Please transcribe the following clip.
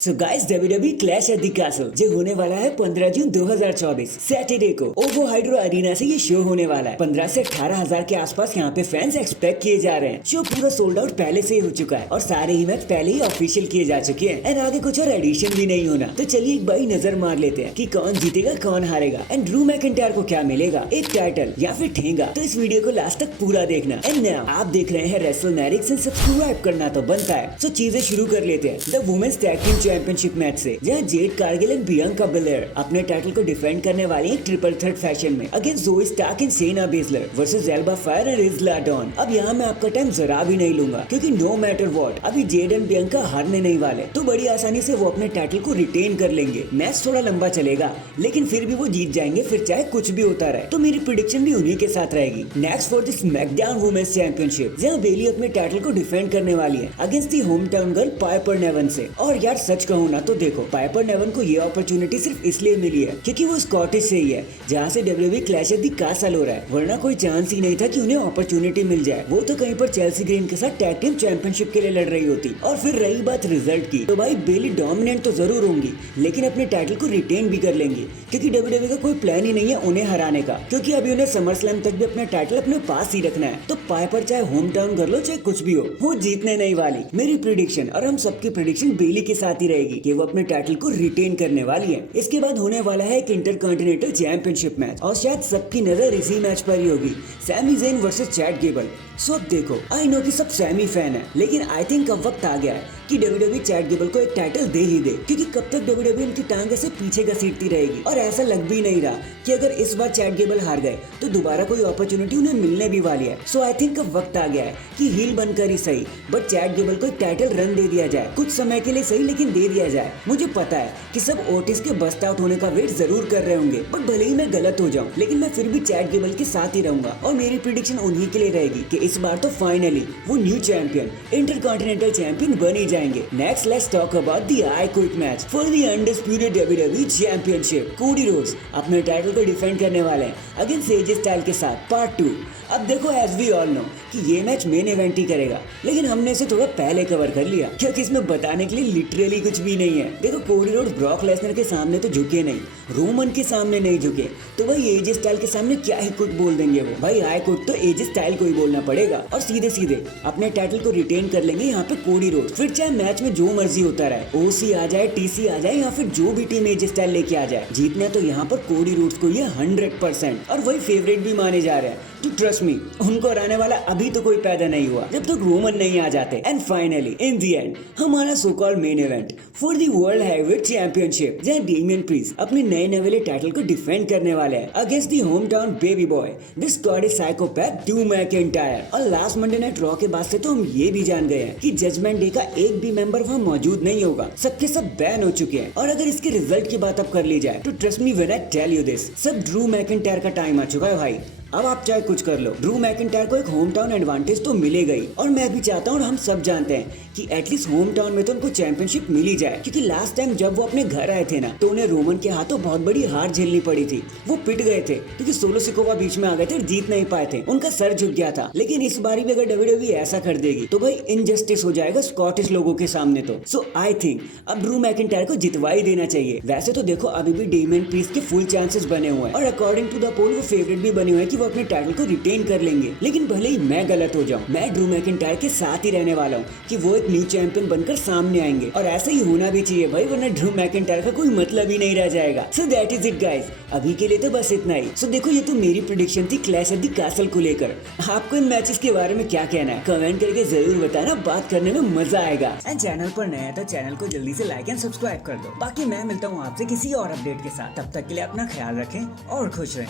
So guys WWE clash at the castle जो होने वाला है 15 जून 2024 सैटरडे को ओवो हाइड्रो अरीना से ये शो होने वाला है। 15 से 18,000 के आसपास यहाँ पे फैंस एक्सपेक्ट किए जा रहे हैं। शो पूरा सोल्ड आउट पहले से ही हो चुका है और सारे ही मैच पहले ही ऑफिशियल किए जा चुके हैं एंड आगे कुछ और एडिशन भी नहीं होना। तो चलिए एक बारी नजर मार लेते हैं कि कौन जीतेगा कौन हारेगा एंड ड्रू मैकिंटायर को क्या मिलेगा, एक टाइटल या फिर ठेंगा। तो इस वीडियो को लास्ट तक पूरा देखना। एंड नाउ आप देख रहे हैं रेसलमैनिक्स एंड सब्सक्राइब करना तो बनता है। सो चीजें शुरू कर लेते हैं the women's tag team championship match से, जहां Jade Cargill and Bianca Belair अपने टाइटल को डिफेंड करने वाली हैं ट्रिपल थ्रेट फैशन में against Zoey Stark and Shayna Baszler versus Alba Fyre and Isla Dawn. अब यहाँ मैं आपका टाइम जरा भी नहीं लूंगा क्योंकि नो मैटर व्हाट अभी जेड एंड बियांका हारने नहीं वाले, तो बड़ी आसानी से वो अपने टाइटल को रिटेन कर लेंगे। मैच थोड़ा लंबा चलेगा लेकिन फिर भी वो जीत जाएंगे, फिर चाहे कुछ भी होता रहे। तो मेरी प्रेडिक्शन भी उन्हीं के साथ रहेगी। Next for this SmackDown women's championship, जहाँ बेली अपने टाइटल को डिफेंड करने वाली है against the home town girl Piper Niven से। और यार सच कहूँ ना तो देखो, पाइपर नेवन को ये अपॉर्चुनिटी सिर्फ इसलिए मिली है क्योंकि वो स्कॉटिश से ही है, जहाँ से WWE clash at the castle हो रहा है, वरना कोई चांस ही नहीं था कि उन्हें अपॉर्चुनिटी मिल जाए। वो तो कहीं पर चेल्सी ग्रीन के साथ टैग टीम चैंपियनशिप के लिए लड़ रही होती। और फिर रही बात रिजल्ट की, तो भाई बेली डोमिनेंट तो जरूर होंगी लेकिन अपने टाइटल को रिटेन भी कर लेंगी क्योंकि WWE का कोई प्लान ही नहीं है उन्हें हराने का, क्योंकि अभी उन्हें समर स्लैम तक भी अपना टाइटल अपने पास ही रखना है। तो पाइपर चाहे होम टाउन कर लो चाहे कुछ भी हो, वो जीतने नहीं वाली। मेरी प्रिडिक्शन और हम सबकी प्रिडिक्शन बेली के साथ ही रहेगी कि वो अपने टाइटल को रिटेन करने वाली है। इसके बाद होने वाला है एक इंटरकॉन्टिनेंटल चैंपियनशिप मैच और शायद सबकी नजर इसी मैच पर ही होगी, Sami Zayn versus Chad Gable. So अब देखो, आई नो कि सब सैमी फैन है लेकिन आई थिंक अब वक्त आ गया है कि WWE चैट गेबल को एक टाइटल दे ही दे, क्योंकि कब तक WWE उनकी टांग ऐसे पीछे घसीटती रहेगी। और ऐसा लग भी नहीं रहा कि अगर इस बार चैट गेबल हार गए तो दोबारा कोई अपॉर्चुनिटी उन्हें मिलने भी वाली है। सो आई थिंक अब वक्त आ गया है कि हील बनकर ही सही बट चैट गेबल को एक टाइटल रन दे दिया जाए, कुछ समय के लिए सही लेकिन दे दिया जाए। मुझे पता है कि सब ओटिस के बस्ट आउट होने का वेट जरूर कर रहे होंगे, बट भले ही मैं गलत हो जाऊं लेकिन मैं फिर भी चैट गेबल के साथ ही रहूंगा और मेरी प्रेडिक्शन उन्हीं के लिए रहेगी कि इस बार तो फाइनली वो न्यू चैंपियन इंटरकॉन्टिनेंटल चैंपियन बन ही जाएंगे। Next let's talk about the I quit match for the undisputed WWE championship. Cody Rhodes अपने टाइटल को डिफेंड करने वाले हैं अगेंस्ट एजे स्टाइल के साथ पार्ट 2। अब देखो, एज वी ऑल नो कि ये मैच मेन इवेंट ही करेगा, लेकिन हमने इसे थोड़ा पहले कवर कर लिया क्योंकि इसमें बताने के लिए लिटरली कुछ भी नहीं है। देखो, कोडी रोड्स ब्रॉक लेसनर के सामने तो झुके नहीं, रोमन के सामने नहीं झुके, तो भाई एजे स्टाइल के सामने क्या ही कुछ बोल देंगे वो। भाई आई कुछ तो एजे स्टाइल को ही बोलना पड़ेगा और सीधे सीधे अपने टाइटल को रिटेन कर लेंगे यहाँ पे कोडी रोड्स। फिर चाहे मैच में जो मर्जी होता रहे, ओसी आ जाए, टीसी आ जाए या फिर जो भी टीम एजे स्टाइल लेके आ जाए, जीतना तो यहाँ पर कोडी रोड्स को ये 100%। और वही फेवरेट भी माने जा रहे हैं। तो ट्रस्ट मी, उनको हराने वाला अभी तो कोई पैदा नहीं हुआ जब तक रोमन नहीं आ जाते। And finally in the end हमारा so called main event for the world heavyweight championship, जहां डेमियन प्रीस्ट अपने नए नवेले टाइटल को डिफेंड करने वाले हैं against the home town baby boy this Scottish psychopath Drew McIntyre. और लास्ट मंडे नाइट रॉ के बाद से तो हम ये भी जान गए हैं कि जजमेंट डे का एक भी मेंबर वहाँ मौजूद नहीं होगा, सबके सब बैन हो चुके हैं। और अगर इसके रिजल्ट की बात अब कर ली जाए तो trust me when I tell you this, सब ड्रू मैकिंटायर का टाइम आ चुका है भाई। अब आप चाहे कुछ कर लो, ड्रू मैकिंटायर को एक होम टाउन एडवांटेज तो मिलेगा ही। और मैं भी चाहता हूँ और हम सब जानते हैं कि एटलीस्ट होम टाउन में तो उनको चैंपियनशिप मिल ही जाए, क्योंकि लास्ट टाइम जब वो अपने घर आए थे ना तो उन्हें रोमन के हाथों बहुत बड़ी हार झेलनी पड़ी थी। वो पिट गए थे क्योंकि सोलो सिकोवा बीच में आ गए थे, जीत नहीं पाए थे, उनका सर झुक गया था। लेकिन इस बारी भी अगर WWE ऐसा कर देगी तो भाई इनजस्टिस हो जाएगा स्कॉटिश लोगों के सामने। तो सो आई थिंक अब ड्रू मैकिंटायर को जितवा ही देना चाहिए। वैसे तो देखो, अभी भी डेमियन प्रीस्ट के फुल चांसेस बने हुए हैं और अकॉर्डिंग टू द पोल वो फेवरेट भी बने हुए हैं कि वो अपने टाइटल को रिटेन कर लेंगे। लेकिन भले ही मैं गलत हो जाऊं, मैं ड्रू मैकिंटायर के साथ ही रहने वाला हूं कि वो एक न्यू चैंपियन बनकर सामने आएंगे। और ऐसा ही होना भी चाहिए भाई, वरना ड्रू मैकिंटायर का कोई मतलब ही नहीं रह जाएगा। So that is it guys, अभी के लिए तो बस इतना ही। सो देखो, ये तो मेरी प्रेडिक्शन थी क्लैश एट द कैसल को लेकर। आपको इन मैचेस के बारे में क्या कहना है कमेंट करके जरूर बताना, बात करने में मजा आएगा। एंड चैनल पर नया तो चैनल को जल्दी से लाइक एंड सब्सक्राइब कर दो। बाकी मैं मिलता हूँ आपसे किसी और अपडेट के साथ, तब तक के लिए अपना ख्याल रखें और खुश रहें।